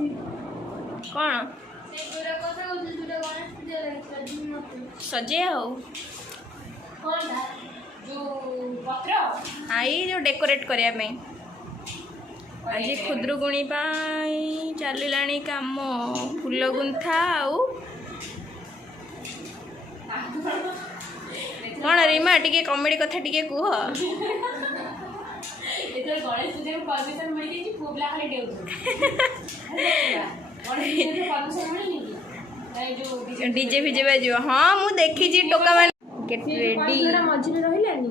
कौन सजे हो आई जो डेकोरेट करने आज खुदरुकुणी चलिलाणी काम फूल गुंथा आउ कौन रीमा टिके कॉमेडी कथा टिके कह गणेश पूजा में परमिशन मिल गई पुओ पिला खाली डेउ डीजे फिजे बाजो हाँ मु देखी टोका मान गेट रेडी मझे रही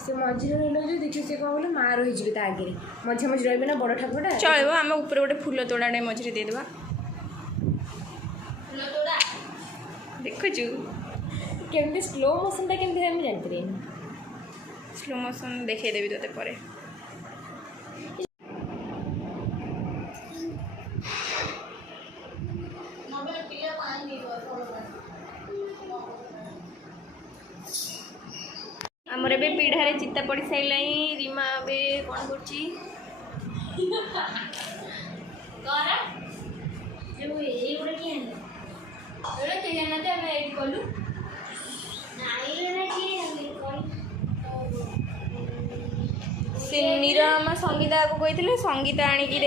से मझे रहा जो देखिए से कौन बोले माँ रही ता आगे मझे मझे रही ना बड़ ठाकुर चलो आम ऊपर गोटे फूल तोड़ाटे मझे देदेबा देखु केमती स्लो मोशन केमती हम जानते स्लो मोशन देखदेवी तोते पर आमर ए पीढ़ारे चिता पड़ सारा रीमा ए कौन कलु सिनीर आम संगीता को कही संगीता आणिकी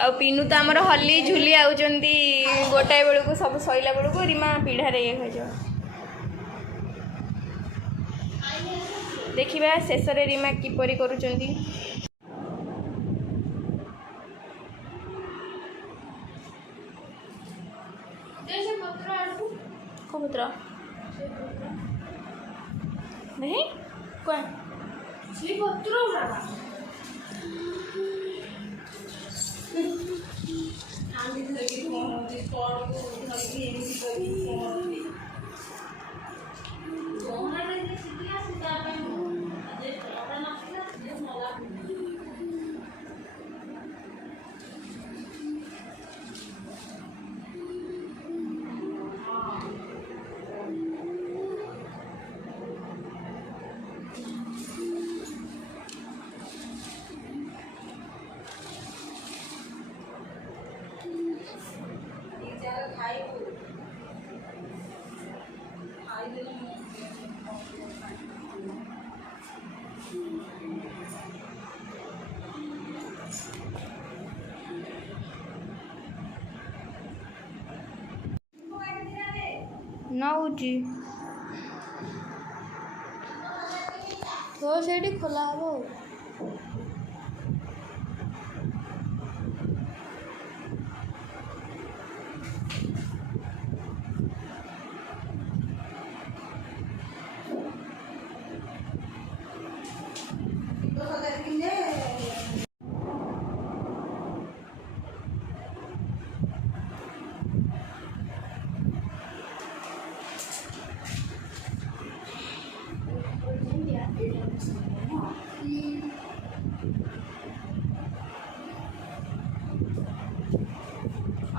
आ पिनू तो आमर हली झुली आउचंती गोटाए बेलू को सब सैला बेलू को रीमा पीढ़ारे ये खज देखिबा शेष रे रीमा किपरि करूचंती पत्र नहीं कौन नौजी तो से खोला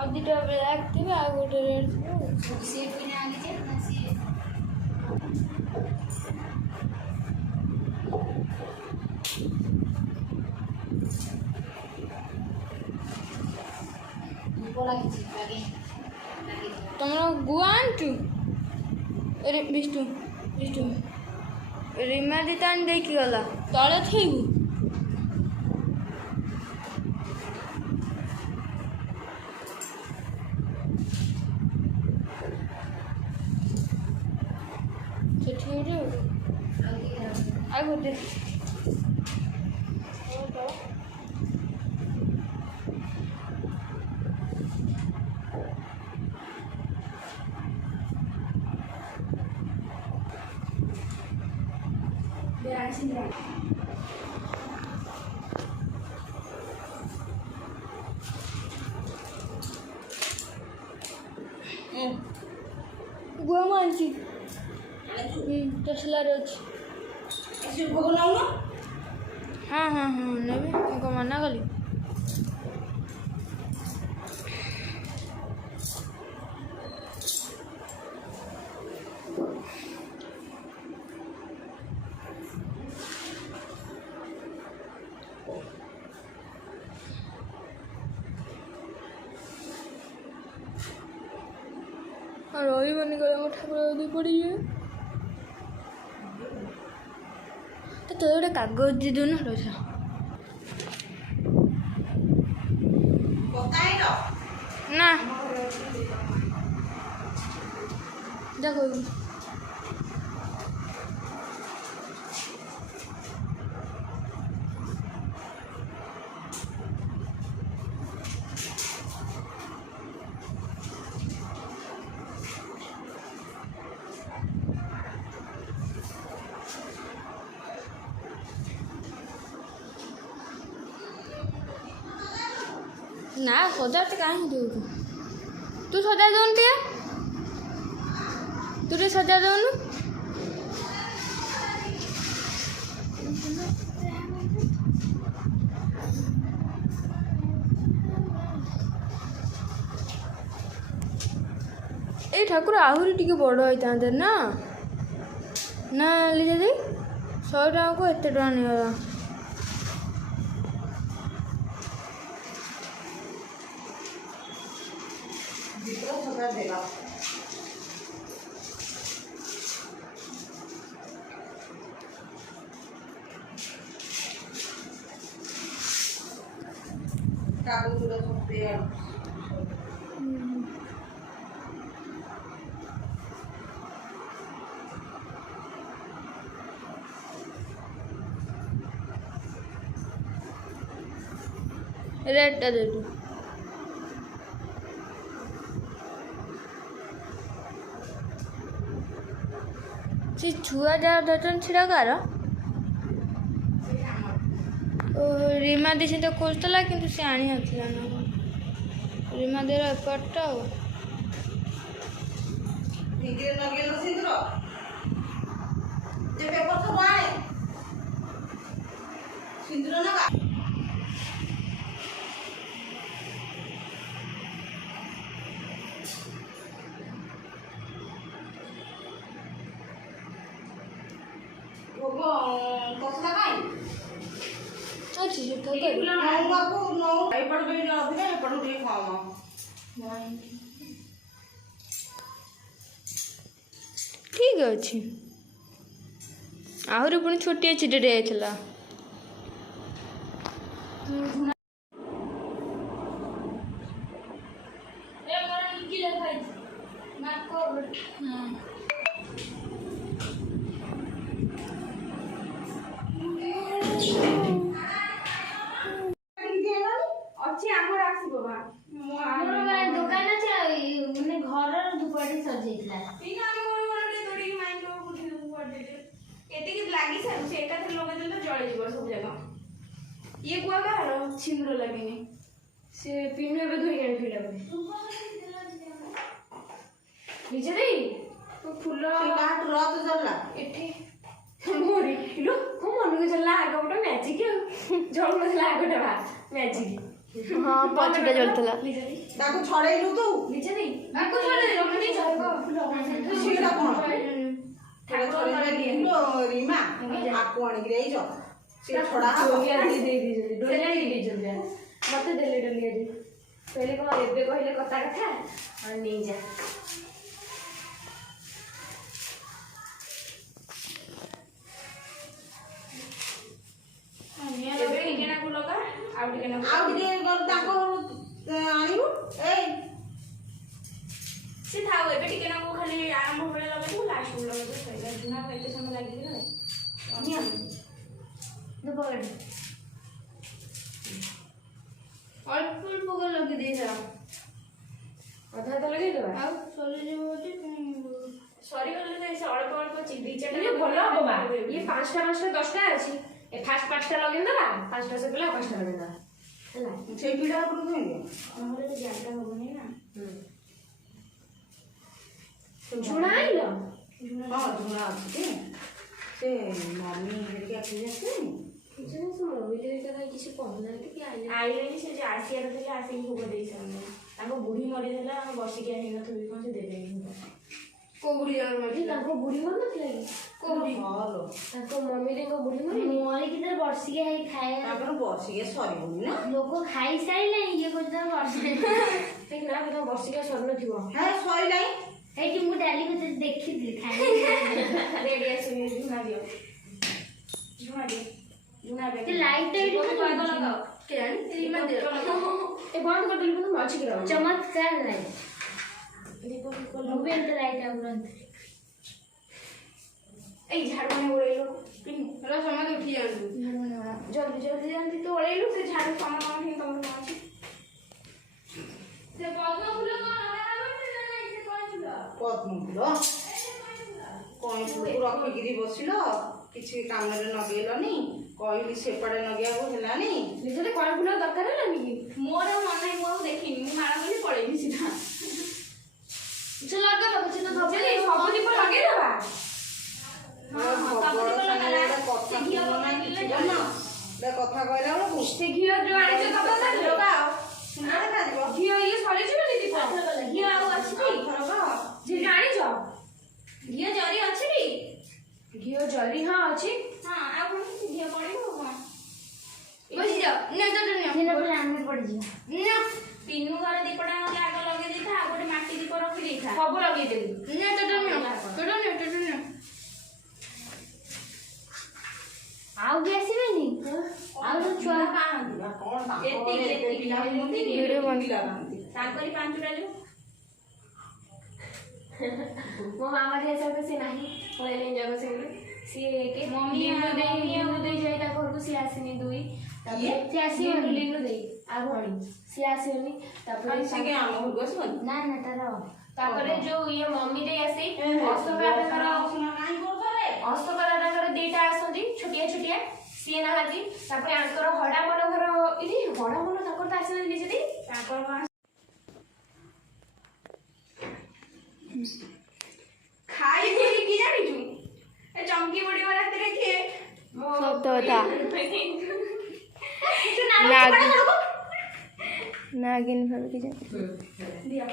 हम दुटा ब्लैक थे आ गोटे रेड सीट पे आगे जे ना सी बोला कि आगे तुमरा गुआन टू अरे बिष्टु रीमा दितान देखि गला तळे थेगु I would just Gua manci. Tesla रोज हाँ हाँ हाँ नेबे तुमको मना कली ରହିବନି ଗଲେ ମୋ ଠାକୁର ଯଦି ପଡ଼ିଯିବେ। ତ ତୋର ଗୋଟେ କାଗଜ ଦେଇ ଦେଉନ ରହୁଛ ନା ଦେଖ ନା ସଜାଡ଼ତେ କାହିଁକି ଦେଉଛୁ ତୁ ସଜାଡ଼ି ଦେଉନୁ ଟିକେ ତୁ ଟିକେ ସଜାଡ଼ି ଦେଉନୁ ଏଇ ଠାକୁର ଆହୁରି ଟିକେ ବଡ଼ ହେଇଥାନ୍ତେ ନା ନା ଲିଜା ଦେଇ 100 ଟଙ୍କାକୁ ଏତେ ଟଙ୍କା ନେଇଗଲା ରେଟ୍ଟା ଦେ ତୁ ସେ ଛୁଆ ଯାହା ଧରିଛନ୍ତି ସେଟା କାହାର ରିମା ଦେଇ ସେଟା ଖୋଜୁଥିଲା କିନ୍ତୁ ସେ ଆଣିନଥିଲା ନା ରିମା ଦେଇର ଏପଟଟା ଆଉ ଅଛି ସେଟା ଠିକ୍ ଅଛି ଆହୁରି ପୁଣି ଛୋଟିଆ ଚିଠିଟେ ଯାଇଥିଲା ଅଛି ଆମର ଆସିବ ବା ଦୋକାନ ଅଛି ମାନେ ଘରର ଧୂପକାଠି ସଜେଇଥିଲା ଏତିକି ଲାଗି ସାରୁଛି ଏକାଥରେ ଲଗେଇଦେଲେ ତ ଜଳିଯିବ ସବୁ ଯାକ ଇଏ କୁଆ କାହାର ଛିନ୍ଦୁର ଲାଗିନି ସେ ପିନୁ ଏବେ ଧୋଇକି ଆଣିଥିଲା ନିଜେ ଦେଇ ଫୁଲ ଏଠି ମୋରି ଲୋ ମୋ ମନକୁ ଚାଲିଲା ଆଗ ଗୋଟେ ମ୍ୟାଜିକ୍ ଆଉ ଜଳୁନଥିଲା ଆଗଟା ବା ମ୍ୟାଜିକ୍ ହଁ ପଛଟା ଜଳୁଥିଲା ତାକୁ ଛଡେଇଲୁ ତୁ ନିଜେ ଦେଇ ଆକୁ ଛାଡେ ରଖି ସେଇଟା କଣ ରିମା ଆକୁ ଆଣିକି ଯାଇଛ ସେ ଛଡା ଦେଇଛନ୍ତି ମତେ ଦେଲେ ଡଲିଆରେ କହିଲେ କଣ ଏବେ କହିଲେ କଥା ଆଉ ନେଇଯା ଏବେ ଟିକେ ନାକୁ ଲଗା ଆଉ ଟିକେ ତାକୁ ଆଣିବୁ ଏଇ ସେ ଥାଉ ଏବେ ଟିକେ ନାକୁ ଖାଲି ଆରମ୍ଭ ବେଳେ ଲଗେଇବୁ ଲାଷ୍ଟକୁ ଲଗେଇବୁ ସରିଲା ଝୁଣା ଏତେ ସମୟ ଲାଗିଯିବ ଅଳ୍ପ ଅଳ୍ପ ଲଗେଇ ଦେଇଥା ଅଧା ଅଧା ଲଗେଇଦେବା ଆଉ ସରିଯିବ ସରିଗଲେ ସେ ଅଳ୍ପ ଅଳ୍ପ ଦି ଚାରିଟା ଭଲ ହବ ବା ଇଏ 5ଟା 10ଟା ଅଛି ଏ ଫାଷ୍ଟ 5ଟା ଲଗେଇଦେବା 5ଟା ସରିଲା 5ଟା ଲଗେଇଦେବା ହେଲା ସେଇ ପିଢା ଉପରକୁ ଆମର ଜାଗା ହବନି ନା ଝୁଣା ଆଇଲ ହଁ ଝୁଣା ଅଛି ସେ ମମି ହେରିକା ଆସି ଆସିଲେନି କିଛି କହୁନାହାନ୍ତି କି ଆଇଲେନି ସେ ଯେ ଆସିବାର ଥିଲା ଆସିକି ଭୋଗ ଦେଇସାରିଲେ ତାଙ୍କ ବୁଢ଼ୀ ମରିଥିଲା ବର୍ଷିକିଆ ହେଇନଥିବ କଣ ସେ ଦେବେନି କୋଉ ବୁଢ଼ୀ ଜଣର ମରିଛି ତାଙ୍କ ବୁଢୀ ମରିନଥିଲା କି କୋଉ ବୁଢ଼ୀ ତାଙ୍କ ମମିଙ୍କ ବୁଢୀ ମରିକି ତ ବର୍ଷିକିଆ ହେଇ ଖାଇବା ତାଙ୍କର ବର୍ଷିକିଆ ସରିବନି ନା ଲୋକ ଖାଇସାରିଲେଣି ଇଏ କହୁଛି ତାର ବର୍ଷିକିଆ ନା ତମ ବର୍ଷିକା ସରିନଥିବ ହେ ସରିଲାଣି ଏଇଠି ମୁଁ ଡାଲି ଭିତରେ ଦେଖିଥିଲି ଖାଇ ରେଡି ଆସିବି ଝୁଣା ଦିଅ ଲାଇଟ୍ ଏ ବନ୍ଦ କରିଦେଲି କିନ୍ତୁ ମଝିକି ରହ ଚମତ୍କାର ଲାଇଟ୍ ମୁଁ ବି ଏମିତି ଲାଇଟ୍ ଆଉ ଏଇ ଝାଡୁ ମାନେ ଓଳେଇଲୁ ସମସ୍ତେ ଉଠି ଯାଆନ୍ତୁ ଜଲ୍ଦି ଜଲ୍ଦି ଜଲ୍ଦି ତୁ ଓଳେଇଲୁ ସେ ଝାଡୁ ତମର ହିଁ ତମର କଣ ଅଛି ସେ ପଦ୍ମ ଫୁଲ ପଦ୍ମ ଫୁଲ କଇଁ ଫୁଲକୁ ରଖିକିରି ବସିଲ କିଛି କାମରେ ଲଗେଇଲନି କହିଲି ସେପଟେ ଲଗେଇବାକୁ ହେଲାନି ନିଜେ କଣ ଫୁଲ ଦରକାର ହେଲାନି କି ମୋର ଆଉ ମନେ ନାହିଁ, ମୁଁ ଆଉ ଦେଖିନି, ମୁଁ ମାଳ କରି ପଳେଇବି ସିଧା। ସେ ଲଗେଇଦବ ସେ ତ ଯଦି ସବୁ ଦୀପ ଲଗେଇଦବା କଥା କହିଲା ବେଳକୁ ସେ ଘିଅ ଯୋଉ ଆଣିଛ ଦବା ଲଗାଅ ଘିଅ ଇଏ ସରିଯିବନି ଦୀପ ଘିଅ ଆଉ ଅଛି କି? ଯେ ଆଣିଛ ଘିଅ ଜରି ଅଛି କି? ଘିଅ ଜରି ହଁ ଅଛି ହଁ ଆଉ କଣ ଘିଅ ପଡିବ କଣ? ବସିଯାଅ ଦିନ ପରେ ଆମେ ପଡ଼ିଯିବା ତିନୁ ଘର ଦୀପଟା ଆଗ ଲଗେଇ ଦେଇଥା, ଆଉ ଗୋଟେ ମାଟି ଦୀପ ରଖି ଦେଇଥା। ସବୁ ଲଗେଇଦେବି ଆଉ ବି ଆସିବେନି ଆଉ ତ ଛୁଆ ତାଙ୍କରି ପାଞ୍ଚଟା ଯୋଉ ମୋ ମାମା ଦିଆ ସହିତ ସିଏ ନାହିଁ ପଳେଇଲେଣି ଜଗତସିଂହପୁର ସିଏ ମମି ଲିନୁ ଦେଇ ଯାଇ ତା ଘରକୁ ସିଏ ଆସିନି ଦୁଇ ତାପରେ ସିଏ ଆସିବନି ଲିନୁ ଦେଇ ଆଉ ଭଉଣୀ ସିଏ ଆସିବନି ତାପରେ ଆମ ଘରକୁ ଆସିବନି ନା ନା ତାର ତାପରେ ଯୋଉ ଇଏ ମମି ଦେଇ ଆସି ଅଷ୍ଟକଳା ତାଙ୍କର ଦିଟା ଆସନ୍ତି ଛୋଟିଆ ଛୋଟିଆ ସିଏ ନାହାନ୍ତି ତାପରେ ଆଙ୍କର ହଡାମନ ଘର ଏଠି ହଡାମନ ତାଙ୍କର ତ ଆସିନାହାନ୍ତି ନିଜେ ଦେଇ ତାଙ୍କର କଣ ଖାଇ ପିଇ କି ଜାଣିଛୁ ଏ ଚମକି ପଡିବ ରାତିରେ କିଏ ସତ କଥା ନାଗିନ ଭାବି କି ଦିଅ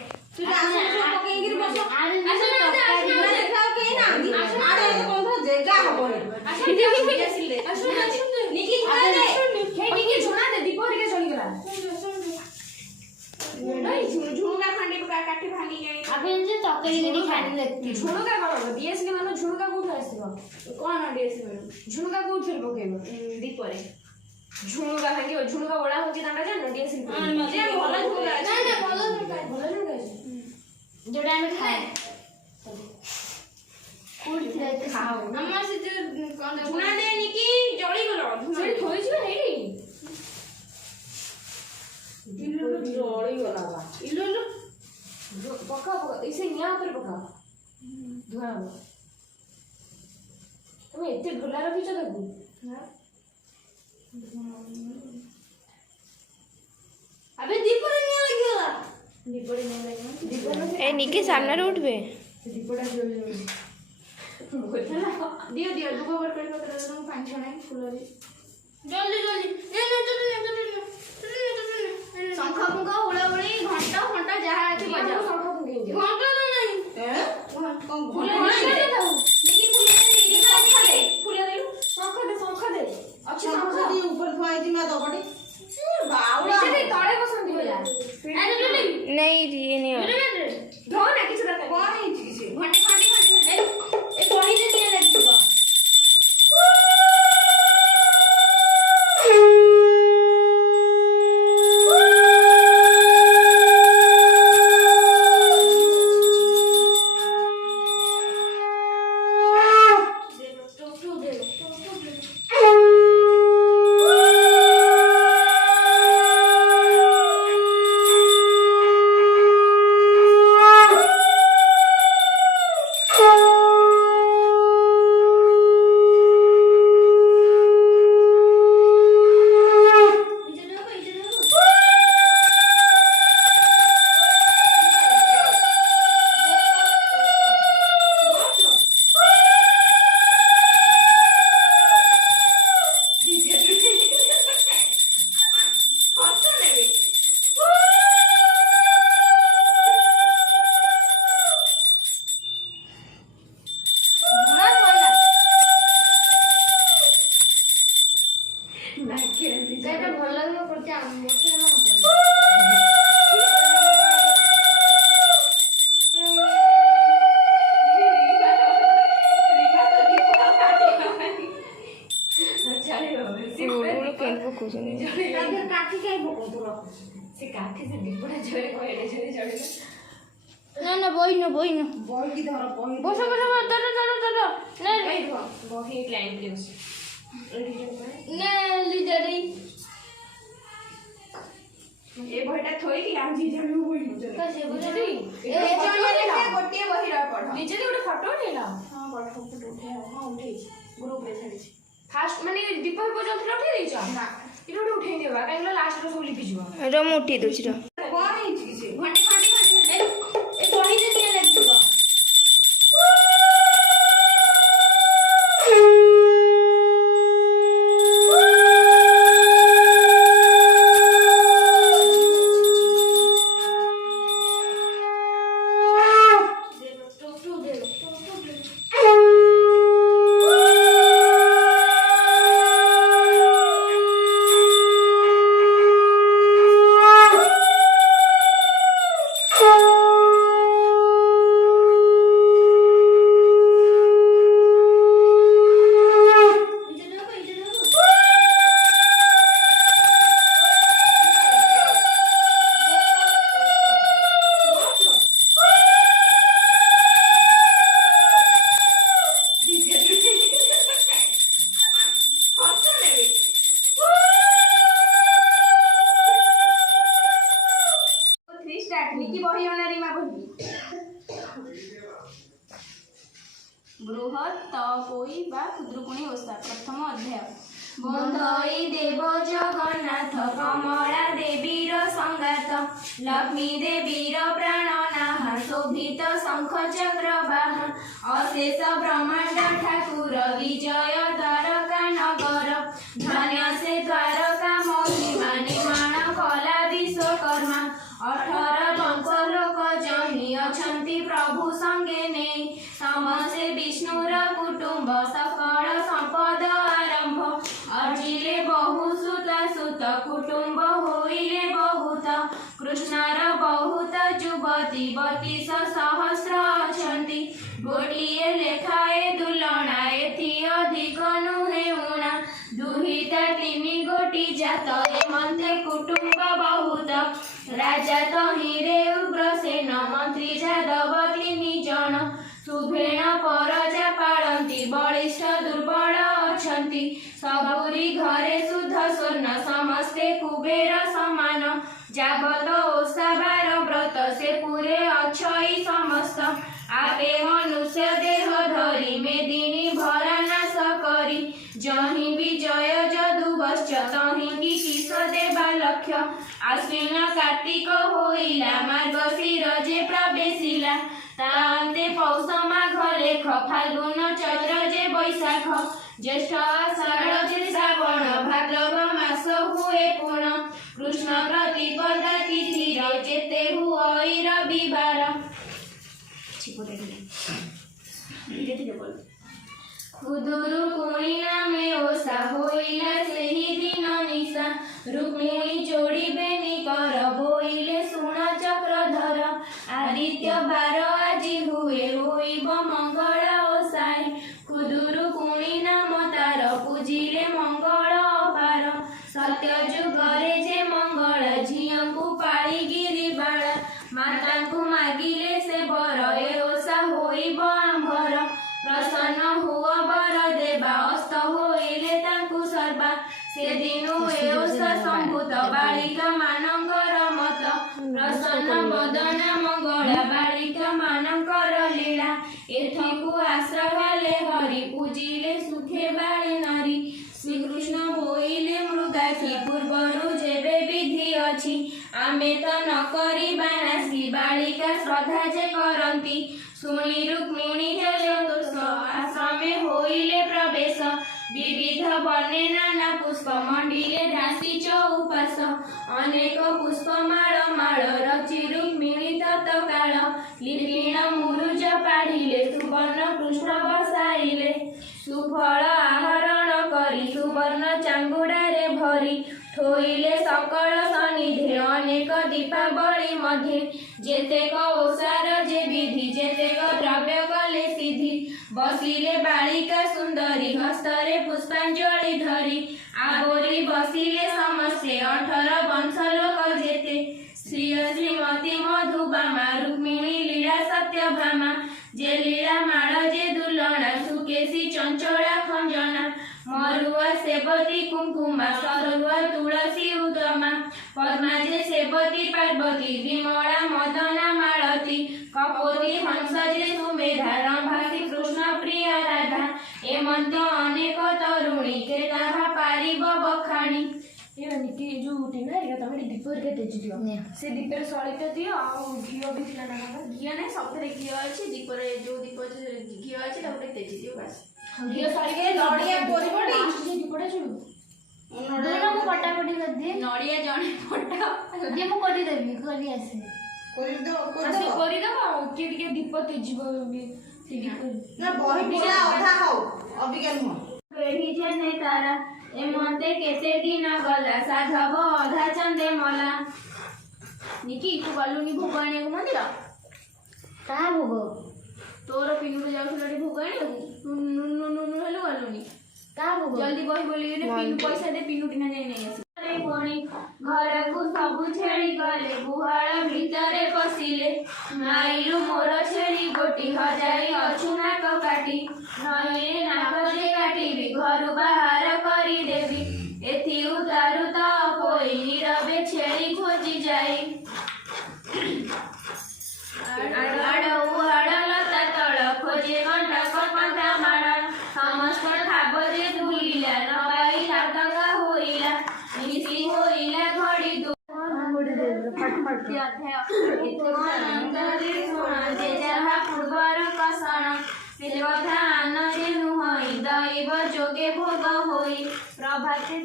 ଝୁଣୁକା ଖଣ୍ଡି କାଠି ଭାଙ୍ଗି ଆବେ ଯେ ତରକାରୀ କରି ଖାଇ ଦେଖି ଝୁଣୁକା କଣ ଦିଏସିଲି ମାନେ ଝୁଣୁକା କୋଉଠୁ ଆସିବ କଣ ଡିଏସି ଝୁଣୁକା କୋଉଥିରେ ପକେଇବ ଦୀପରେ ଝୁଣୁକା ଭାଙ୍ଗିବ ଝୁଣୁକା ଓଳା ହଉଛି ତାଙ୍କର ଜାଣିନ ଦିଏସିଲି ଭଲ ଝୁଣୁକା ଅଛି ଭଲ ଝୁଣୁକା ଅଛି ଯୋଉଟା ଆମେ ଖାଏ କୋଉଠି ଥିଲା ଏତେ ଖାଉ ଆମର ସେ ଯୋଉ କଣ ଝୁଣା ଦେନି କି ଜଳିଗଲ ସେଠି ଥୋଇଛୁ ହେଇନି ଜଳିଗଲା ବା ପକାଅ ଏଇ ସେ ନିଆଁ ଉପରେ ପକାଅ ଧୂଆଁ ହବ ତମେ ଏତେ ଢୋଲା ରଖିଛ ତାକୁ আবে দীপরে নিয়ে লাগিও ଦୀପରେ ନିଆଁ ଲାଗିବ এই নিকি সামনে উঠবে ଦୀପଟା ଜଳି ଦିଅ ଦିଅ ଦୁବ ବର କରି ପତ୍ର ମୁଁ ପାଣି ଛଣାଇ ଫୁଲରେ জলদি জলদি নে নে জলদি ଶଙ୍ଖ ଫୁଙ୍ଖ ହୁଳହୁଳି ଘଣ୍ଟ ଫଣ୍ଟ ଯାହା ଅଛି ବଜାଅ ଶଙ୍ଖ ଫୁଙ୍କେଇ ଦିଅ ঘন্টা তো নাই ଶଙ୍ଖ ଦେ ଅଛି ଶଙ୍ଖ ଉପରେ ଥୁଆ ହେଇଛି ମା ଦବଟି ତଳେ ବସନ୍ତି ପିଲା नहीं ये नहीं हो ଧୋ ନା କିଛି ଦରକାର କଣ ହେଇଛି କି ସେ ଘଣ୍ଟି ଘଣ୍ଟି ଘଣ୍ଟି ए बही से निया लागथिबो ସେଇଟା ଭଲ ଲାଗିବ ପ୍ରତି ମୋତେ ଜମା ହବନି ପକଉଛନ୍ତି। କାଠି କାଇଁ ପକଉଛୁ ରଖ। ସେ କାଠି ସେ ଦୀପଟା ଜୋରେ କହିଲେ ଜୋରେ ଜଳିଲା। ନା ନା ବହିନ ବହିନ ବହିକି ଧର ବହି ବସ ବସ ବହି କ୍ଲାଇଣ୍ଟ ପ୍ଲିଜ ନା ଲିଜାଡ଼ି ଏ ବହିଟା ଥୋଇକି ଆଉ ଦି ଜଣ ବହି ସେ ବୁଝି ଗୋଟିଏ ବହିର ପଢ। ନିଜେ ଗୋଟେ ଫଟୋ ଉଠେଇଲ। ହଁ ବଡ଼ ଫଟୋ ଉଠେଇ ହଁ ଉଠେଇଛି ଗ୍ରୁପରେ ଛାଡ଼ିଛି। ଫାଷ୍ଟ ମାନେ ଦୀପ ଫିପ ଜଲଥିଲା ଉଠେଇ ଦେଇଛ। ନା ଏଇଟା ଗୋଟେ ଉଠେଇ ଦିଅ କାହିଁକି ଲାଷ୍ଟରେ ସବୁ ଲିଭିଯିବ। ଏଇଟା ମୁଁ ଉଠେଇ ଦେଉଛି ର କଣ ହେଇଛି କି ସେ? ଘଣ୍ଟେ ଏ ବହିରେ ସିଏ ଲେଖିବ। ବୃହତ୍ତପୋଇ ବା ଖୁଦୁରୁକୁଣୀ ଓଷା ପ୍ରଥମ ଅଧ୍ୟାୟ। ବନ୍ଦଇ ଦେବ ଜଗନ୍ନାଥ କମଳା ଦେବୀର ସଂଗାତ ଲକ୍ଷ୍ମୀ ଦେବୀର ପ୍ରାଣନାଥ ଶୋଭିତ ଶଙ୍ଖ ଚକ୍ର ବାହା ଅଶେଷ ବ୍ରହ୍ମାଣ୍ଡ ଠାକୁର ବିଜୟ ଦ୍ୱାରକା ନଗର ଧନ୍ୟ ସେ ଦ୍ୱାରକା ମହିମା ନିର୍ମାଣ କଲା ବିଶ୍ୱକର୍ମା 18 ବଂଶ ଲୋକ ଜହି ଅଛନ୍ତି ପ୍ରଭୁ ସଙ୍ଗେ ନେଇ ସମସ୍ତେ ବିଷ୍ଣୁର କୁଟୁମ୍ବ ସକଳ ସମ୍ପଦ ଆରମ୍ଭ ଅର୍ଜିଲେ ବହୁ ସୁତ କୁଟୁମ୍ବ ହୋଇଲେ ବହୁତ କୃଷ୍ଣର ବହୁତ ଯୁବତୀ 32 ସହସ୍ର ଅଛନ୍ତି ଗୋଟିଏ ଲେଖାଏ ଦୁଲଣା ଏଥି ଅଧିକ ନୁହେଁ ଉଣା ଦୁହିତା 3 ଗୋଟି ଜାତ ଏମନ୍ତେ କୁଟୁମ୍ବ ବହୁତ ରାଜା ତହିଁରେ ଉଗ୍ରସେନ ମନ୍ତ୍ରୀ ଯାଦବ 3 ଜଣ ସୁଭେଣ ପରଜା ପାଳନ୍ତି ବଳିଷ୍ଠ ଦୁର୍ବଳ ଅଛନ୍ତି ସବୁରି ଘରେ ସୁଧ ସ୍ୱର୍ଣ୍ଣ ସମସ୍ତେ କୁବେର ସମାନ ଯାବତ ଓଷା ବାର ବ୍ରତ ସେ ପୁରେ ଅଛଇ ସମସ୍ତ ଆପେ ମନୁଷ୍ୟ ଦେହ ଧରି ମେଦିନୀ ଭରା ନାଶ କରି ଜହିଁ ବିଜୟ ଯଦୁବଶ୍ଚ ତହିଁକି କିସ ଦେବା ଲକ୍ଷ୍ୟ ଆଶ୍ୱିନ କାର୍ତ୍ତିକ ହୋଇଲା ମାର୍ଗଶିର ଯେ ପ୍ରବେଶିଲା ତାନ୍ତେ ପୌଷ ମାଘ ଲେଖ ଫାଲ୍ଗୁନ ଚୈତ୍ର ଯେ ବୈଶାଖ ଜ୍ୟେଷ୍ଠ ଆଷାଢ଼ ଯେ ଶ୍ରାବଣ ଭାଦ୍ରବ ମାସ ହୁଏ ପୁଣ କୃଷ୍ଣ ପ୍ରତିପଦା ତିଥିର ଯେତେ ହୁଏ ରବିବାର। ଖୁଦୁରୁକୁଣୀ ନାମେ ଓଷା ହୋଇଲା ସେହି ଦିନ ନିଶା ରୁକ୍ମିଣୀ ଯୋଡ଼ିବେନି କର ବୋଇଲେ ଶୁଣ ଚକ୍ରଧର ଆଦିତ୍ୟ ବାର ଆଜି ହୁଏ ହୋଇବ ମଙ୍ଗଳ ଓଷାଏ ଖୁଦୁରୁକୁଣୀ ନାମ ତାର ପୂଜିଲେ ମଙ୍ଗଳ ଅପାର ସତ୍ୟ ଯୁଗରେ ଯେ ମଙ୍ଗଳ ଝିଅଙ୍କୁ ପାଳି ଗିରିବାଳା ମାତାଙ୍କୁ ମାଗିଲେ ସେ ବର ଏ ଓଷା ହୋଇବ ଆମ୍ଭର ପ୍ରସନ୍ନ ହୁଅ ବର ଦେବା ଅସ୍ତ ହୋଇଲେ ତାଙ୍କୁ ସର୍ବା ସେଦିନୁ ଏ ଓଷା ସମ୍ଭୂତ ବାଳିକା ମାନଙ୍କର ମତ ପ୍ରସନ୍ନ ବଦନା ମଙ୍ଗଳା ବାଳିକା ମାନଙ୍କର ଲୀଳା ଏଥକୁ ଆଶ୍ର ଗଲେ ହରି ପୂଜିଲେ ସୁଖେ ବାଳେ ନାରୀ ଶ୍ରୀକୃଷ୍ଣ ବୋଇଲେ ମୃଗାକ୍ଷୀ ପୂର୍ବରୁ ଯେବେ ବିଧି ଅଛି ଆମେ ତ ନ କରିବା ନାସି ବାଳିକା ଶ୍ରଦ୍ଧା ଯେ କରନ୍ତି ଶୁଣି ରୁକ୍ମିଣୀ ଜୟଦୋଷ ଆଶ୍ରମେ ହୋଇଲେ ପ୍ରବେଶ ବିବିଧ ବର୍ଣ୍ଣେ ନାନା ପୁଷ୍ପ ମଣ୍ଡିଲେ ଦାସୀ ଚଉପାସ ଅନେକ ପୁଷ୍ପମାଳ ମାଳ ରଚି ରୁକ୍ମିଣୀ ତତ୍କାଳ ଲିପିଣ ମୁରୁଜ ପାଢ଼ିଲେ ସୁବର୍ଣ୍ଣ ପୃଷ୍ଠ ବସାଇଲେ ସୁଫଳ ଆହରଣ କରି ସୁବର୍ଣ୍ଣ ଚାଙ୍ଗୁଡ଼ାରେ ଭରି ଥୋଇଲେ ସକଳ ସନ୍ନିଧେ ଅନେକ ଦୀପାବଳି ମଧ୍ୟେ ଯେତେକ ଓଷାର ଯେ ବିଧି ଯେତେକ ଦ୍ରବ୍ୟ କଲେ ସିଦ୍ଧି बसिले बालिका सुंदरी हस्तरे पुष्पांजलि धरी आगोरी बसिले समस्ते 18 वंश लोक जेते श्री श्रीमती मधुबामा रुक्मिणी लीला सत्यभामा जे लीला माळ जे दुलणा सुकेशी चंचला खंजना मरुआ सेवती कुंकुमा सरुआ तुलसी उत्तमा पद्मा जे सेवती पार्वती विमला मदना मालती कपोती हंस जे सुमेधा रंभासी कृष्ण प्रिय राधा एमंत अनेक तरुणी के ताहा पारिब बखाणी निकी जो टीना एरिया तमे दीपर के तेज दियो से दीपर सळित दियो आ घियो भी थिला ना घियो नै सबरे घियो अछि दीपर जो दीप घियो अछि तमे तेज दियो बस घियो सळि के नडिया कोरी पड़ी जे दीपटा छु दोनों को पटापटी कर दे नड़िया जने फटा ये मु कर देबी करी आसे कोरी दो आसे करी दबा के टिके दीप तेजिबो से दीप ना बही पूरा अधा हो अबिका नुह बेढ़ी जने तारा एमते केते दिन गला साधव अधा चंदे मला निकी तू गलुनी भोगाणे को मंदिर कहाँ भोग तोर पिनु को जाउथलडी भोगाणे नु हेलो गलुनी कहाँ भोग जल्दी बही बोली ने पिनु पैसा दे पिनु टिना जाई नै आसी घर को सबु छेड़ी गले गुहाल भितरे पशिले माइलु मोर छेड़ी गोटी हजाई अछुना काटी नये नाक जे काटिबी घर बाहर करी देबी एथि उतारु त कोई नीरवे छेड़ी खोजी जाई आड़ लता तल खोजे घंटा कंटा माड़ समस्त खाबरे धुलिला नबाई लाटंगा होइला निसी होइला घड़ी दो जे जाहा पूर्वर कषण से कथा आनजे नुहई दैव जोगे भोग होई प्रभाते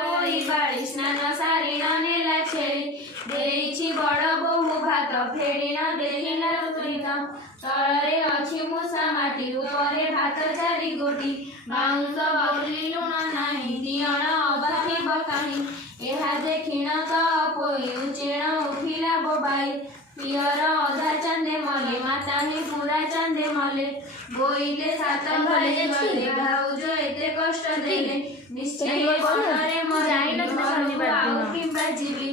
होई बाड़ी स्नान सारी नेला छेड़ी देइछि बड़ बहु भात फेड़ी न देहिला तुरित तଳରେ ଅଛି ମୂଷା ମାଟି ଉପରେ ଭାତ 4 ଗୋଟି ବାଉଁଶ ବାଉଲି ଲୁଣ ନାହିଁ ଦିଅଣ ଅବାଥିବ କାହିଁ ଏହା ଦେଖିଣ ତ ପୋଇ ଉଚେଣ ଉଠିଲା ବୋବାଇ ପିଅର ଅଧା ଚାନ୍ଦେ ମଲେ ମାତାହି ପୁରା ଚାନ୍ଦେ ମଲେ ବୋଇଲେ 7 ଘରେ ଗଲେ ଭାଉଜ ଏତେ କଷ୍ଟ ଦେଲେ ନିଶ୍ଚୟ ମନରେ ମରେ ଆଉ କିମ୍ବା ଯିବି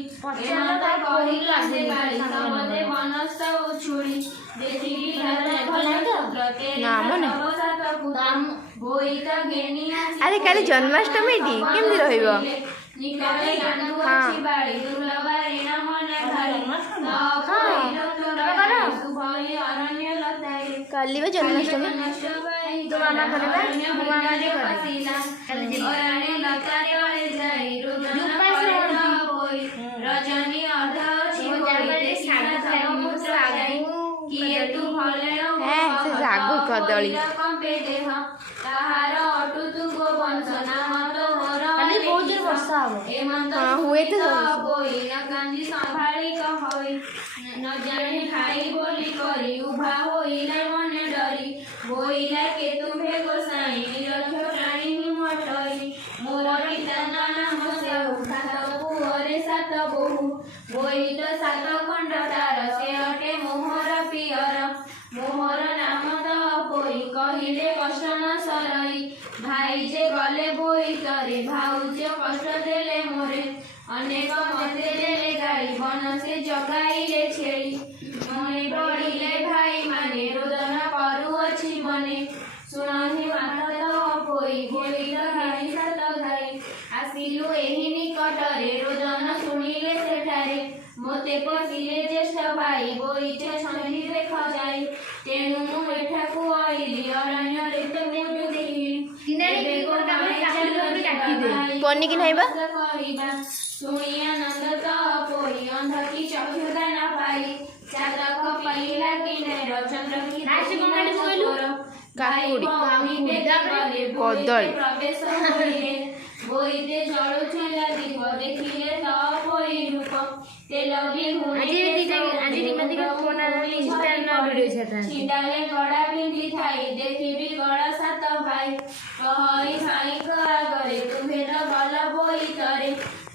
ଏମତା କହିଲା ସେ ବାଳି ସମସ୍ତେ ବନସ୍ତ ଉଛୁଳି ଦେଖିଲି আরে কালি জন্মাষ্টমী টি কেমতি রহিব কালি বা জন্মাষ্টমী তো মামা করে না মামা যে করে রজনী অধা किए तू भले से रागु कदली ताहार अटु तू गो वंश नाम तो होर अरे बहुत जोर वर्षा हो हां हुए तो कोई न कांजी संभाली कहई न जाने खाई बोली करी उभा होइला मने डरी बोइला के तुम्हे गोसाई रख प्राणी मटई मोर पिता नाम से उठात पुअरे 7 बहु बोई तो 7 खंड तार से अटे मोहर पियर मोहर नाम तो बोई कहिले कष्ट न सरई भाई जे गले बोई करे भाउज कष्ट देले मोरे अनेक मते देले गाई बन से जगाइले छेड़ी मने पड़िले भाई माने रोदन करू अछि बने सुनहि माता तो बोई बोई तो गाई 7 गाई आसिलु एही निकटरे रोदन सुनिले सेठारे मोते पसिले ज्येष्ठ भाई बोईचे सन्धि देख जाई तेणु मु एठाकु आइली अरण्ୟରେ तो मु देखिली तिनारे कोन काम काटी काटी दे पन्नी कि नाइबा कहिबा सुनी आनंद तो पोई अंध की चक्षु दाना पाई चातक पहिला कि नेर चंद्र की नाचे कोंगाडी बोइलु काकुडी कदली प्रवेश होइले बोईते जळु छला दीप देखिले तो पोई रूप तेल भी আজি দিমাদিকে ফোন আনি ইনস্টা না ভিডিও ছাটা छिडाले गड़ा पिंडी थाई देखिबी गड़ा 7 भाई कहई साई आगरे तुम्हे तो गल बोई करे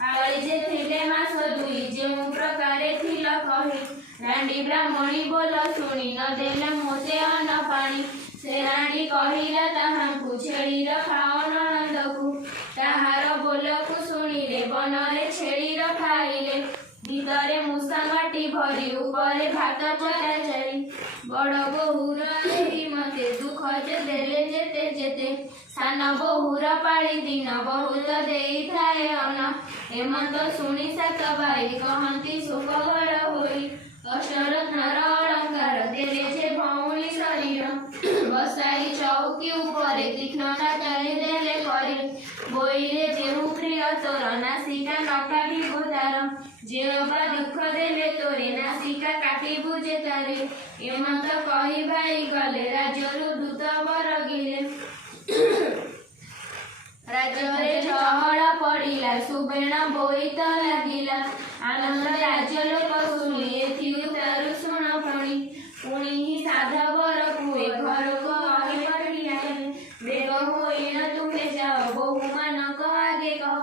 आळे जे थिले मास दुई जे प्रकारे थिल कहे ରାଣ୍ଡି ବ୍ରାହ୍ମଣୀ ବୋଲ ଶୁଣି ନ ଦେଲେ ମୋତେ ଅନ୍ନ ପାଣି ସେ ରାଣ୍ଡି କହିଲା ତାହାଙ୍କୁ ଛେଳିର ଖାଅ ନଣନ୍ଦକୁ ତାହାର ବୋଲକୁ ଶୁଣିଲେ ବନରେ ଛେଳିର ଖାଇଲେ ଭିତରେ ମୂଷା ମାଟି ଭରି ଉପରେ ଭାତ ଚଟାଚଳି ବଡ଼ ବୋହୂର ଏହି ମତେ ଦୁଃଖ ଯେ ଦେଲେ ଯେତେ ଯେତେ ସାନ ବୋହୂର ପାଳି ଦିନ ବହୁତ ଦେଇଥାଏ ଅନ୍ନ ଏମନ୍ତ ଶୁଣି ସାତ ଭାଇ କହନ୍ତି ଶୋକ ଘର ହୋଇ ଅଷ୍ଟରତ୍ନର ଅଳଙ୍କାର ଦେଲେ ଯେ ଭଉଣୀ ଶରୀର ବସାଇ ଚଉକି ଉପରେ ତୀକ୍ଷ୍ଣ କାଟରେ ଦେଲେ କରି ବୋଇଲେ ଯେଉଁ ପ୍ରିୟ ତୋର ନାସିକା ନ କାଟିବୁ ତାର ଯେଉଁ ବା ଦୁଃଖ ଦେଲେ ତୋରେ ନାସିକା କାଟିବୁ ଯେ ତାରେ ଏମନ୍ତ କହି ଭାଇ ଗଲେ ରାଜ୍ୟରୁ ଦୂତ ବରଗିଲେ ରାଜ୍ୟରେ ଚହଳ ପଡ଼ିଲା ସୁବେଣ ବୋଇତ ଲାଗିଲା ଆନନ୍ଦ ରାଜ୍ୟ ଲୋକ ଶୁଣି ଏଥିରୁ ତାରୁ ଶୁଣ ପୁଣି ହିଁ ସାଧା ବର କୁଏ ଘରକୁ କହିପାରିଲା ବେଗ ହୋଇନ ତୁମେ ଯାଅ ବୋହୂମାନଙ୍କ ଆଗେ କହ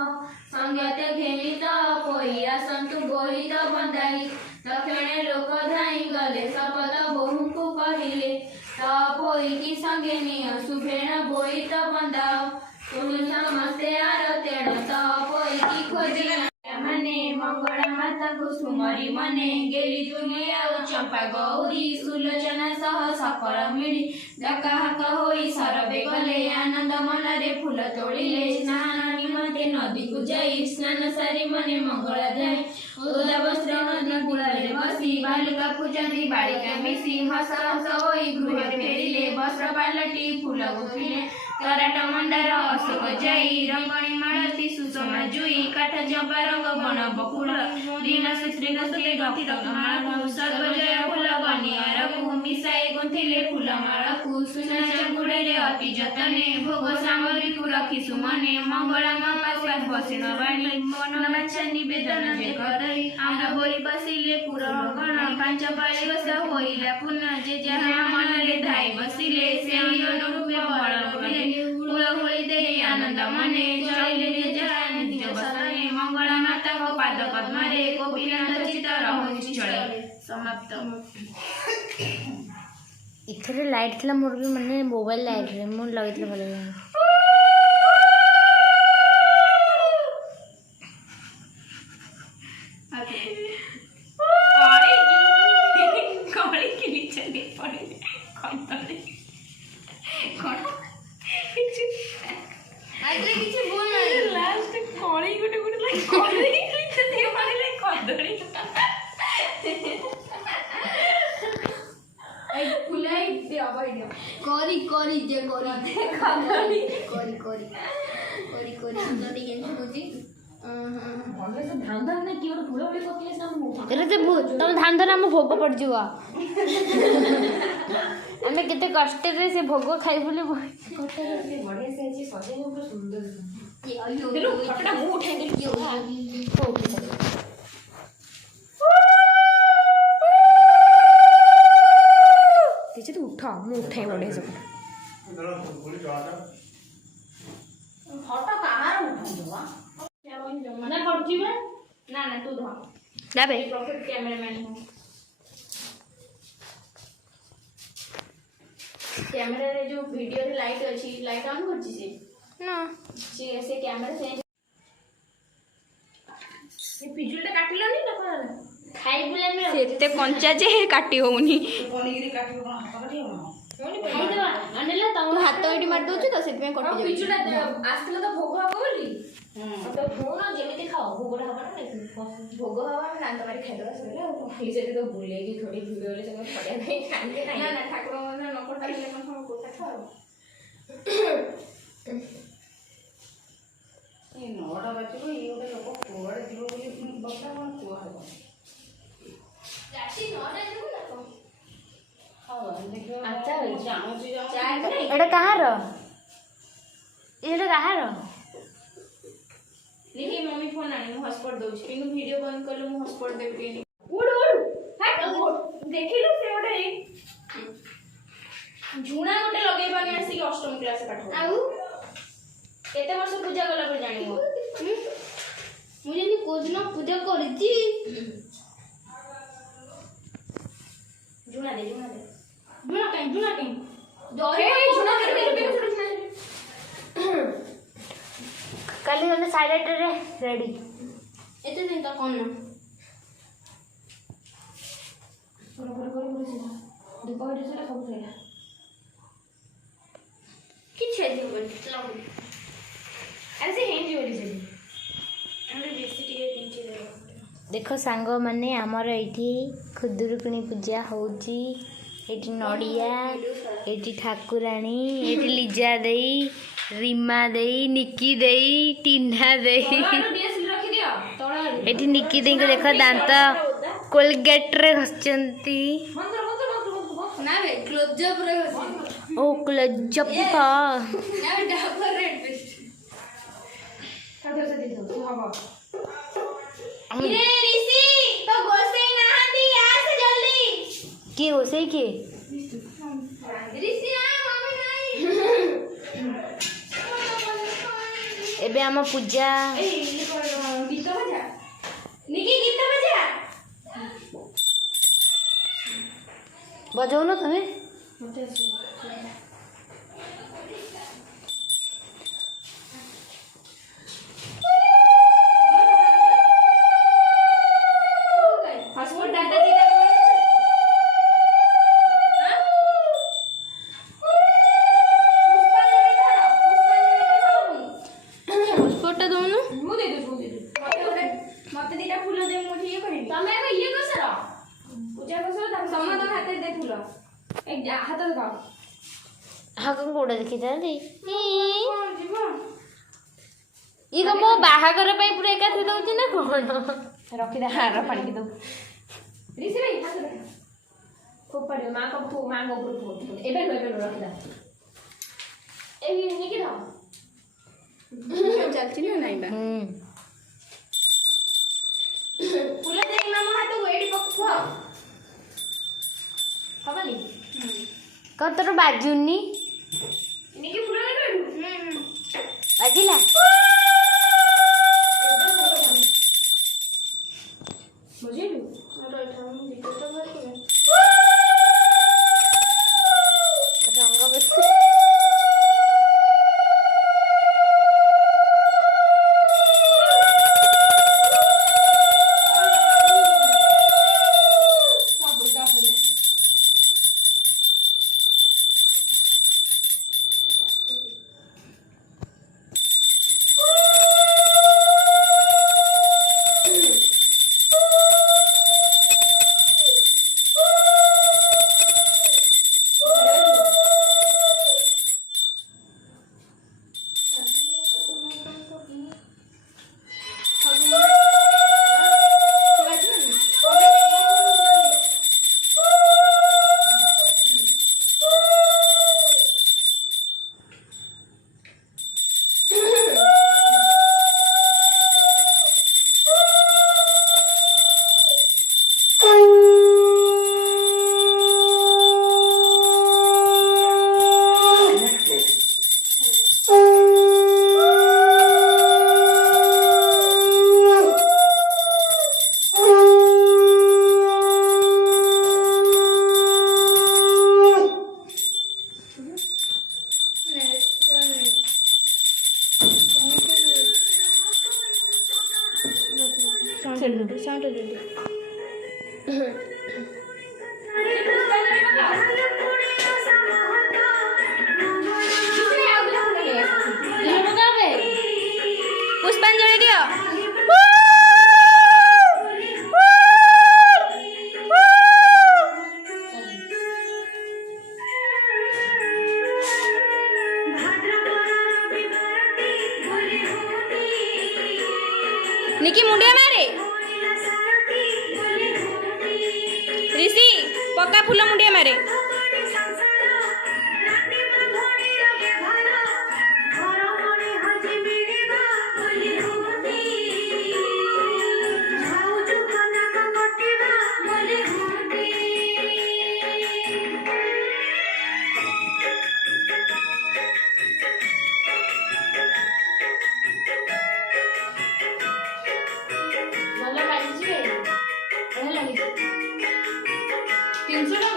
ସଙ୍ଗତେ ଘେନି ତ ପୋଇ ଆସନ୍ତୁ ବୋହିତ ବନ୍ଧାଇ ଦକ୍ଷିଣେ ଲୋକ ଧାଇଁ ଗଲେ ଶପଥ ବୋହୂଙ୍କୁ କହିଲେ ତ ପୋଇକି ସଙ୍ଗେ ନିଅ ସୁବେଣ ବୋହିତ ବନ୍ଧାଅ ତୁମେ ସମସ୍ତେ ଆର ତେଣ ତ ପୋଇକି ଖୋଜିଲା ମାନେ ମଙ୍ଗଳା ମାତାଙ୍କୁ ସୁମରି ମନେ ଗେଲି ତୁଲି ଆଉ ଚମ୍ପା ଗୌରୀ ସୁଲୋଚନା ସହ ସକଳ ମିଳି ଡକାହାକ ହୋଇ ସରବେ ଗଲେ ଆନନ୍ଦ ମନରେ ଫୁଲ ତୋଳିଲେ ସ୍ନାନ ନିମନ୍ତେ ନଦୀକୁ ଯାଇ ସ୍ନାନ ସାରି ମନେ ମଙ୍ଗଳା ଯାଇ ଓଦା ବସ୍ତ୍ର ନଦୀ କୂଳରେ ବସି ବାଲୁକା ପୂଜନ୍ତି ବାଳିକା ମିଶି ହସ ହସ ହୋଇ ଗୃହରେ ଫେରିଲେ ବସ୍ତ୍ର ପାଲଟି ଫୁଲ ଗୁନ୍ଥିଲେ ତରାଟ ମଣ୍ଡାର ଅଶୋକ ଯାଇ ରଙ୍ଗଣୀ ମାଳତୀ ସୁଷମା ଜୁଇ କାଠ ଚମ୍ପା ରଙ୍ଗ ବଣ ବକୁଳ ଦିନ ସୁଶ୍ରୀନ ସୁଲେ ଗଠିତ ମାଳକୁ ସର୍ବଜୟ ଫୁଲ ବନିଆରକୁ ମିଶାଇ ଗୁନ୍ଥିଲେ ଫୁଲ ମାଳକୁ ସୁନା ଚାଙ୍ଗୁଡିରେ ଅତି ଯତନେ ଭୋଗ ସାମଗ୍ରୀକୁ ରଖି ସୁମନେ ମଙ୍ଗଳାଙ୍କ ପାଖରେ ବସିନ ବାଣୀ ମନ ବାଛା ନିବେଦନ ଯେ କରି ଆମ୍ର ବୋଳି ବସିଲେ ପୁର ଗଣ ପାଞ୍ଚ ପାଳି ଓଷା ହୋଇଲା ପୁନଃ ଯେ ଯାହା ମନରେ ଧାଇ ବସିଲେ ସେହି ଅନୁରୂପେ ବଳ ହୁଳହୁଳି ଦେଇ ଆନନ୍ଦ ମନେ ଚଳିଲେ ଯାହା ନିଜ ବସରେ ମଙ୍ଗଳା ମାତାଙ୍କ ପାଦ ପଦ୍ମରେ ଗୋପୀନାଥ ଚିତ ରହୁଛି ଚଳେ ସମାପ୍ତ। ଏଥିରେ ଲାଇଟ୍ ଥିଲା ମୋର ବି ମାନେ ମୋବାଇଲ ଲାଇଟ୍ରେ ମୁଁ ଲଗେଇଥିଲି ଭଲ ତମେ ଧାନ ଧର ଆମ ଭୋଗ ପଡ଼ିଯିବ ଆମେ କେତେ କଷ୍ଟରେ ସେ ଭୋଗ ଖାଇ ବୋଲି ଉଠ ମୁଁ ଉଠାଇ ବଢ଼ିଆ ସବୁ ଫଟୋ କାହାର ଉଠୁଥିବ ନା ପଡୁଯିବା ନା ନା ତୁ ଧର ଯାବେ ପ୍ରଫିଟ କ୍ୟାମେରାମ୍ୟାନ କ୍ୟାମେରାରେ ଯୋଉ ଭିଡିଓରେ ଲାଇଟ୍ ଅଛି ଲାଇଟ୍ ଅନ୍ କରୁଛି ନା ସେ କ୍ୟାମେରା ସେ ପିଜୁଳିଟା କାଟିଲନି ନା କଣ ଖାଇବୁଲାନି ଏତେ କଞ୍ଚା ଯେ କାଟି ହଉନି ପନିକିରି କାଟିବ କଣ ହାତ କାଟି ହବ ଖାଇଦେବା ଆଣିଲା ତମ ହାତ ଏଇଠି ମାରି ଦଉଛି ତ ସେଥିପାଇଁ କଟି ଯାଉଛି ପିଜୁଳିଟା ଆସିଥିଲା ତ ଭୋଗ ହବ ବୋଲି ତ ଭଉଣ ଯେମିତି ଖାଅ ଭୋଗଟା ହବ ନା ଭୋଗ ହବ ଆମେ ଦାନ୍ତ ମାରି ଖାଇଦେବା ସରିଲା ଆଉ ଖାଲି ଯଦି ତ ବୁଲେଇକି ଥୋଡ଼ି ଭିଡ଼ିଓ ହେଲେ ସେମାନେ ଖଡ଼ିଆ ନାହିଁ ଖାଆନ୍ତି ନାହିଁ ନା ନା ଠାକୁରଙ୍କ ମଧ୍ୟ ନ କଟାଇଲେ କ'ଣ ସବୁ କୋଟା ଖାଅ ଏ 9ଟା ବାଜିବ ଇଏ ଗୋଟେ ଲୋକ କୁଆଡ଼େ ଯିବ ବୋଲି ବସା କ'ଣ କୁଆ ହବ ରାତି 9ଟା ଯିବୁ ନା କ'ଣ ଏଇଟା କାହାର ଏଇଟା କାହାର देखिए मम्मी फोन आनी ମୁଁ ହଟସ୍ପଟ୍ ଦଉଛି କିନ୍ତୁ ଭିଡ଼ିଓ ବନ୍ଦ କଲେ ମୁଁ ହଟସ୍ପଟ୍ ଦେବି ଟିକେ ଦେଖିଲୁ ସେ ଗୋଟେ ଝୁଣା ଗୋଟେ ଲଗେଇ ପାରୁନି ଆସିକି ଅଷ୍ଟମ କ୍ଲାସରେ ପାଠ ଆଉ କେତେ ବର୍ଷ ପୂଜା କଲା ପରେ ଜାଣିବ ମୁଁ ଯେମିତି କୋଉ ଦିନ ପୂଜା କରିଛି ଝୁଣା ଦେ जुना कहीं ଏ ଝୁଣା ଦେ କାଲି ଗଲେ ସାଇଲେଣ୍ଟରେ ରେଡି ଏତେ ଦିନ ତ କ'ଣ ନା ଧୂପ ହେଠି ସେଟା ସବୁ ସଇଲା କିଛି ହେଇଯିବନି ଲାଗୁନି ଆରେ ସେ ହେଇଯିବ ସେଠି ଆମେ ବେଶୀ ଟିକେ ପିଞ୍ଚି ଦେବା ଦେଖ ସାଙ୍ଗମାନେ ଆମର ଏଇଠି ଖୁଦୁରୁକୁଣୀ ପୂଜା ହେଉଛି। ଏଇଠି ନଡ଼ିଆ, ଏଇଠି ଠାକୁରାଣୀ, ଏଇଠି ଲିଜା ଦେଇ, ରିମା ଦେଇ, ନିକି ଦେଇ, ଟିନା ଦେଇ। ରଖିଦିଅ ତଳ ଏଠି ନିକି ଦେଇଙ୍କୁ ଦେଖ ଦାନ୍ତ କୋଲଗେଟରେ ଘଷିଛନ୍ତି। ନା ବେ କ୍ଲୋଜଅପ୍ ରେ ଅଛି ଓ କ୍ଲୋଜଅପ୍ ନା ଡାବର ରେଡ୍ ପେଷ୍ଟ ହବ କିଏ ରୋଷେଇ କିଏ ଏବେ ଆମ ପୂଜା ଗୀତ ବଜା ନିକି ଗୀତ ବଜା ବଜାଉନ ତମେ ହସପଟ ଡାଟା ଦିଟା ପୁଷ୍ପଟା ଦଉନୁ ମୁଁ ଦେଇଦେବି ମତେ ଦିଟା ଫୁଲ ଦେ ମୁଁ ଇଏ କରିବି ତମେ ଏବେ ଇଏ କରିସାର ପୂଜା କରିସାର ସମସ୍ତଙ୍କ ହାତରେ ଦେ ଫୁଲ ଏ ହାତ ଦେଖାଅ ହାକୁ କୋଉଟା ଦେଖିଥାନ୍ତି ଯିବ ଇଏ କଣ ମୋ ବାହାଘର ପାଇଁ ପୁରା ଏକାଥରେ ଦଉଛି ନା କଣ ରଖିଦେ ହାର ପାଣିକି ଦଉ ରିସି ଭାଇ ହାତ ଦେଖା ଫୋପାଡ଼ିବ ମାଙ୍କ ଉପରୁ ଏବେ ରଖିଦା ଏଇ ନିକି ଧ ଚାଲିଛି ନା ନାଇଁ ବା ଫୁଲ ଦେଇ ମାମ ହାତକୁ ଏଇଠି ପକୁଅ ହବନି କଣ ତୋର ବାଜୁନି ନିକି ଫୁଲ ଦେଲୁ ବାଜିଲା ବୁଝିଲୁ ରଙ୍ଗ ବେଶୀ ପୁଷ୍ପାଞ୍ଜଳି ଦିଅ निकी मुंडिया मारे ऋषि पक्का फूल मुंडिया मारे ଭଲ ଲାଗିଛି ବଢିଆ ଲାଗିଛି 300